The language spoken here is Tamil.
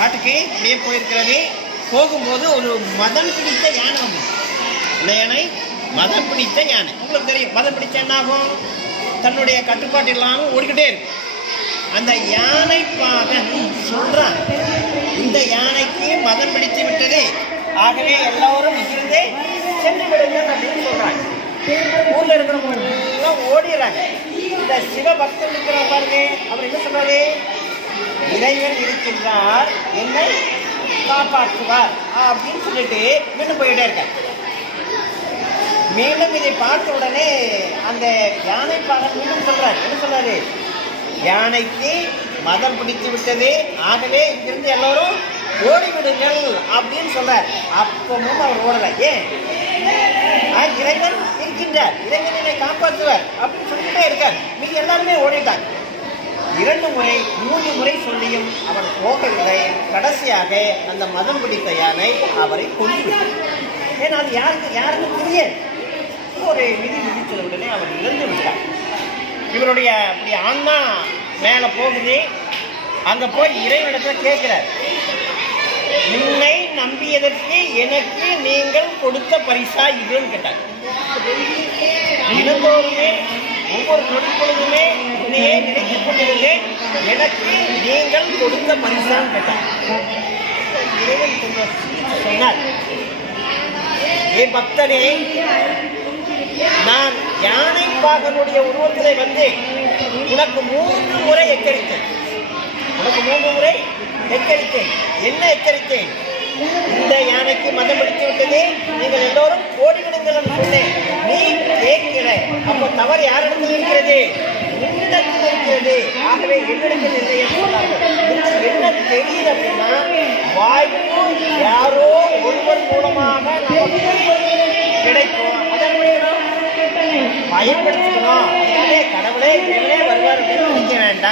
காட்டுக்கு இப்படியே போயிருக்கிறது. போகும்போது ஒரு மதம் பிடித்த யானை வந்து, இந்த யானை மதம் பிடித்த யானை. உங்களுக்கு தெரியும் மதம் பிடிச்ச என்ன ஆகும்? தன்னுடைய கட்டுப்பாட்டு இல்லாமல் ஓடிக்கிட்டே இருக்கு. அந்த யானை பாகன் சொல்றான், இந்த யானைக்கு மதம் பிடித்து விட்டது, ஆகவே எல்லோரும் இங்கிருந்து சென்று விடுங்கள் அப்படின்னு சொல்றாங்க. ஊர்ல இருக்கிறவங்க எல்லாம் ஓடிடுறாங்க. இந்த சிவபக்தன் இருக்கிற பாருங்க, அவர் என்ன சொல்றாரு? இறைவன் இருக்கின்றார், என்னை காப்பாற்றுவார் அப்படின்னு சொல்லிட்டு மீண்டும் போயிட்டே இருக்கார். மீண்டும் இதை பார்த்த உடனே அந்த யானை பாகன் மீண்டும் சொல்றாரு, என்ன சொல்றாரு? யானைக்கு மதம் பிடித்து விட்டது, ஆகவே இங்கிருந்து எல்லோரும் ஓடிவிடுங்கள் அப்படின்னு சொல்றார். அப்பவும் அவர் ஓடல. ஏன்? இறைவன் இருக்கின்றார், இறைவன் என்னை காப்பாற்றுவார் அப்படின்னு சொல்லிக்கிட்டே இருக்கார். மீது எல்லாருமே ஓடிட்டார். 2 முறை 3 முறை சொல்லியும் அவர் போகவில்லை. கடைசியாக அந்த மதம் பிடித்த யானை அவரை கொன்றுவிட்டார். ஏன்னா அது யாருக்கும் தெரியாது. ஒரு விதிச்ச உடனே அவர் இழந்து விட்டார். இவருடைய அப்படி ஆன்மா மேலே போகுது. அங்கே போய் இறைவனிடத்தில் கேட்கிறார், உன்னை நம்பியதற்கு எனக்கு நீங்கள் கொடுத்த பரிசா இதுன்னு கேட்டார். தினந்தோறுமே ஒவ்வொரு நொடிப்பொழுதுமே உன்னையே நினைத்துக் கொண்டிருந்தேன், எனக்கு நீங்கள் கொடுத்த பரிசான்னு கேட்டார். இறைவன் சொன்னார், ஏ பக்தனே, நான் யானை பாகனுடைய உருவத்திலே வந்து உனக்கு 3 முறை எச்சரித்தேன். என்ன எச்சரித்தேன்? இந்த யானைக்கு மதம் பிடித்து விட்டது, நீங்கள் எல்லோரும் ஓடிவிடுங்கள் என்று சொன்னேன். நீ கேட்கிற. அப்போ தவறு யாரிடத்தில் இருக்கிறது? உன்னிடத்தில் இருக்கிறது. ஆகவே என்னிடத்தில் இல்லை என்று சொன்னார்கள். என்ன தெரியுது அப்படின்னா, வாய்ப்பு யாரோ ஒருவர் மூலமாக நமக்கு கிடைக்கும். அதை பயன்படுத்திக்கணும். கடவுளே வருவார் அப்படின்னு நினைக்க வேண்டாம்.